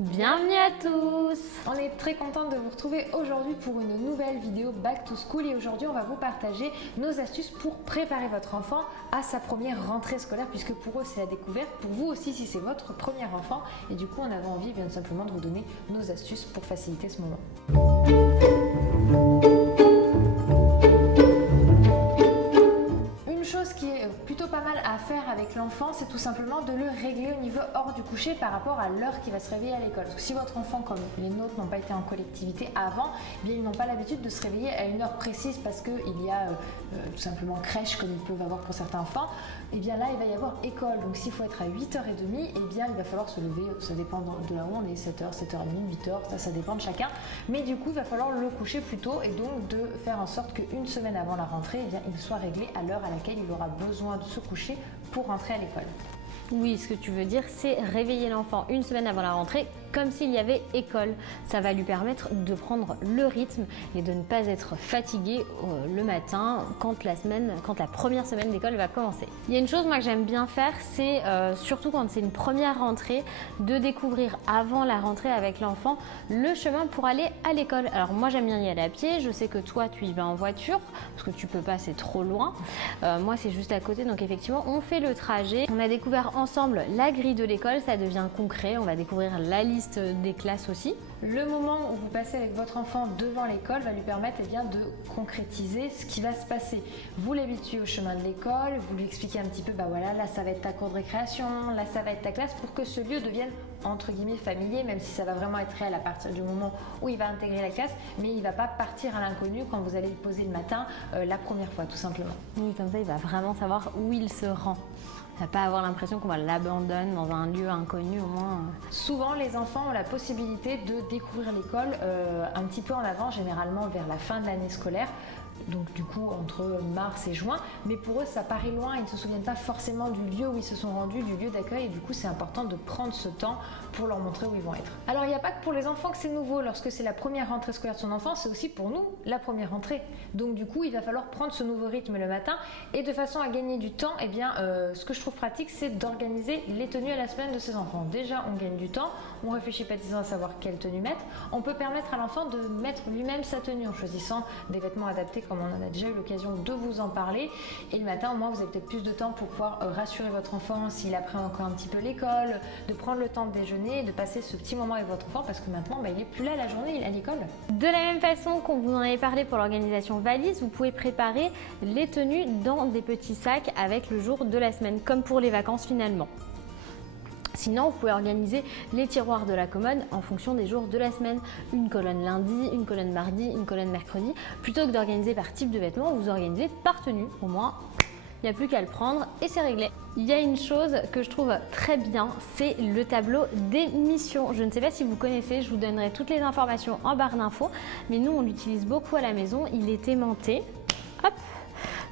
Bienvenue à tous! On est très contente de vous retrouver aujourd'hui pour une nouvelle vidéo Back to School et aujourd'hui on va vous partager nos astuces pour préparer votre enfant à sa première rentrée scolaire puisque pour eux c'est la découverte, pour vous aussi si c'est votre premier enfant et du coup on avait envie bien simplement de vous donner nos astuces pour faciliter ce moment. Plutôt pas mal à faire avec l'enfant, c'est tout simplement de le régler au niveau hors du coucher par rapport à l'heure qu'il va se réveiller à l'école. Parce que si votre enfant, comme les nôtres, n'ont pas été en collectivité avant, eh bien, ils n'ont pas l'habitude de se réveiller à une heure précise parce qu'il y a tout simplement crèche comme ils peuvent avoir pour certains enfants, et bien là il va y avoir école. Donc s'il faut être à 8h30, eh bien il va falloir se lever, ça dépend de là où on est, 7h, 7h30, 8h, ça dépend de chacun. Mais du coup il va falloir le coucher plus tôt et donc de faire en sorte qu'une semaine avant la rentrée, eh bien, il soit réglé à l'heure à laquelle il aura besoin de se coucher pour rentrer à l'école. Oui, ce que tu veux dire, c'est réveiller l'enfant une semaine avant la rentrée, comme s'il y avait école. Ça va lui permettre de prendre le rythme et de ne pas être fatigué le matin quand la première semaine d'école va commencer. Il y a une chose moi que j'aime bien faire, c'est surtout quand c'est une première rentrée, de découvrir avant la rentrée avec l'enfant le chemin pour aller à l'école. Alors moi j'aime bien y aller à pied, je sais que toi tu y vas en voiture, parce que tu peux pas, c'est trop loin. Moi c'est juste à côté, donc effectivement on fait le trajet. On a découvert ensemble la grille de l'école, ça devient concret, on va découvrir la liste des classes aussi. Le moment où vous passez avec votre enfant devant l'école va lui permettre bien, de concrétiser ce qui va se passer. Vous l'habituez au chemin de l'école, vous lui expliquez un petit peu, voilà, là ça va être ta cour de récréation, là ça va être ta classe, pour que ce lieu devienne entre guillemets familier, même si ça va vraiment être réel à partir du moment où il va intégrer la classe, mais il ne va pas partir à l'inconnu quand vous allez le poser le matin la première fois tout simplement. Oui, comme ça il va vraiment savoir où il se rend. Ne pas avoir l'impression qu'on va l'abandonner dans un lieu inconnu au moins. Souvent les enfants ont la possibilité de découvrir l'école un petit peu en avant, généralement vers la fin de l'année scolaire. Donc du coup entre mars et juin, mais pour eux ça paraît loin, ils ne se souviennent pas forcément du lieu où ils se sont rendus, du lieu d'accueil, et du coup c'est important de prendre ce temps pour leur montrer où ils vont être. Alors il n'y a pas que pour les enfants que c'est nouveau, lorsque c'est la première rentrée scolaire de son enfant, c'est aussi pour nous la première rentrée. Donc du coup il va falloir prendre ce nouveau rythme le matin, et de façon à gagner du temps, ce que je trouve pratique c'est d'organiser les tenues à la semaine de ses enfants. Déjà on gagne du temps, on réfléchit pas disant à savoir quelle tenue mettre, on peut permettre à l'enfant de mettre lui-même sa tenue en choisissant des vêtements adaptés comme on en a déjà eu l'occasion de vous en parler, et le matin au moins vous avez peut-être plus de temps pour pouvoir rassurer votre enfant s'il apprend encore un petit peu l'école, de prendre le temps de déjeuner et de passer ce petit moment avec votre enfant parce que maintenant il n'est plus là la journée, il est à l'école. De la même façon qu'on vous en avait parlé pour l'organisation valise, vous pouvez préparer les tenues dans des petits sacs avec le jour de la semaine, comme pour les vacances finalement. Sinon, vous pouvez organiser les tiroirs de la commode en fonction des jours de la semaine. Une colonne lundi, une colonne mardi, une colonne mercredi. Plutôt que d'organiser par type de vêtements, vous organisez par tenue. Au moins, il n'y a plus qu'à le prendre et c'est réglé. Il y a une chose que je trouve très bien, c'est le tableau des missions. Je ne sais pas si vous connaissez, je vous donnerai toutes les informations en barre d'infos. Mais nous, on l'utilise beaucoup à la maison. Il est aimanté. Hop!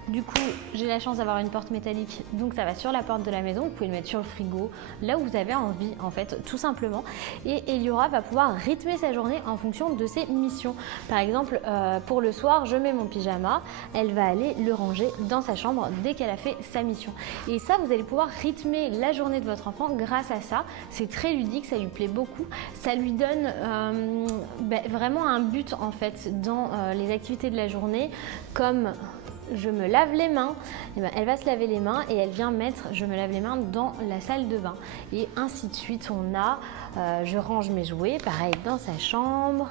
Du coup, j'ai la chance d'avoir une porte métallique, donc ça va sur la porte de la maison. Vous pouvez le mettre sur le frigo, là où vous avez envie, en fait, tout simplement. Et Eliora va pouvoir rythmer sa journée en fonction de ses missions. Par exemple, pour le soir, je mets mon pyjama, elle va aller le ranger dans sa chambre dès qu'elle a fait sa mission. Et ça, vous allez pouvoir rythmer la journée de votre enfant grâce à ça. C'est très ludique, ça lui plaît beaucoup. Ça lui donne vraiment un but, en fait, dans les activités de la journée, comme je me lave les mains, elle va se laver les mains et elle vient mettre je me lave les mains dans la salle de bain. Et ainsi de suite, on a je range mes jouets, pareil dans sa chambre,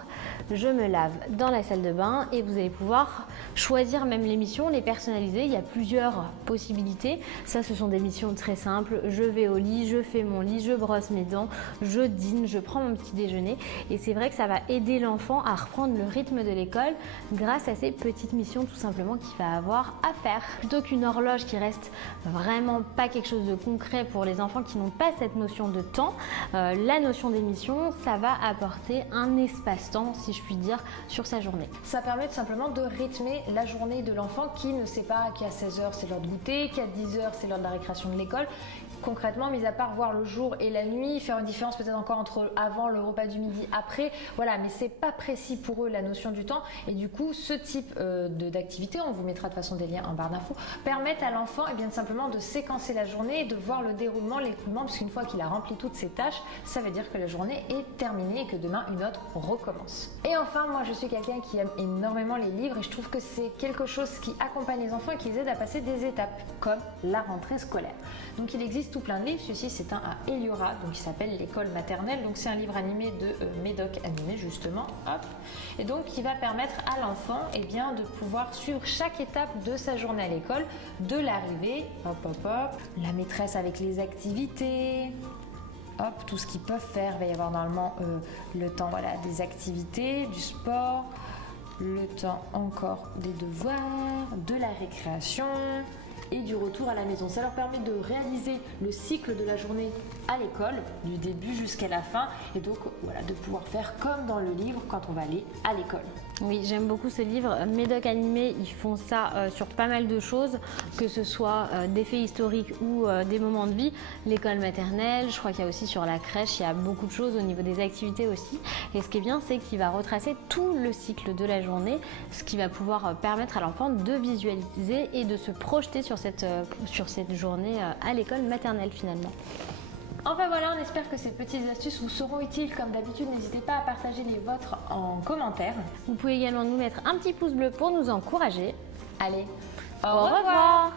je me lave dans la salle de bain et vous allez pouvoir choisir même les missions, les personnaliser. Il y a plusieurs possibilités. Ça, ce sont des missions très simples. Je vais au lit, je fais mon lit, je brosse mes dents, je dîne, je prends mon petit déjeuner. Et c'est vrai que ça va aider l'enfant à reprendre le rythme de l'école grâce à ces petites missions tout simplement qu'il va avoir à faire. Plutôt qu'une horloge qui reste vraiment pas quelque chose de concret pour les enfants qui n'ont pas cette notion de temps, la notion des missions, ça va apporter un espace-temps, si je puis dire, sur sa journée. Ça permet tout simplement de rythmer la journée de l'enfant qui ne sait pas qu'à 16h c'est l'heure de goûter, qu'à 10h c'est l'heure de la récréation de l'école. Concrètement, mis à part voir le jour et la nuit, faire une différence peut-être encore entre avant le repas du midi, après, voilà, mais c'est pas précis pour eux la notion du temps, et du coup ce type d'activité, on vous mettra de toute façon des liens en barre d'infos, permettent à l'enfant simplement de séquencer la journée et de voir le déroulement, l'écoulement, parce qu'une fois qu'il a rempli toutes ses tâches, ça veut dire dire que la journée est terminée et que demain une autre recommence. Et enfin, moi je suis quelqu'un qui aime énormément les livres et je trouve que c'est quelque chose qui accompagne les enfants et qui les aide à passer des étapes, comme la rentrée scolaire. Donc il existe tout plein de livres, celui-ci c'est un à Eliora, donc il s'appelle L'école maternelle, donc c'est un livre animé de Médoc Animé justement, hop, et donc qui va permettre à l'enfant de pouvoir suivre chaque étape de sa journée à l'école, de l'arrivée, hop hop hop, la maîtresse avec les activités, hop, tout ce qu'ils peuvent faire. Il va y avoir normalement le temps des activités, du sport, le temps encore des devoirs, de la récréation et du retour à la maison. Ça leur permet de réaliser le cycle de la journée à l'école, du début jusqu'à la fin, et donc de pouvoir faire comme dans le livre quand on va aller à l'école. Oui, j'aime beaucoup ce livre. Médoc Animé, ils font ça sur pas mal de choses, que ce soit des faits historiques ou des moments de vie. L'école maternelle, je crois qu'il y a aussi sur la crèche, il y a beaucoup de choses au niveau des activités aussi. Et ce qui est bien, c'est qu'il va retracer tout le cycle de la journée, ce qui va pouvoir permettre à l'enfant de visualiser et de se projeter sur cette journée à l'école maternelle finalement. Enfin voilà, on espère que ces petites astuces vous seront utiles. Comme d'habitude, n'hésitez pas à partager les vôtres en commentaire. Vous pouvez également nous mettre un petit pouce bleu pour nous encourager. Allez, au revoir.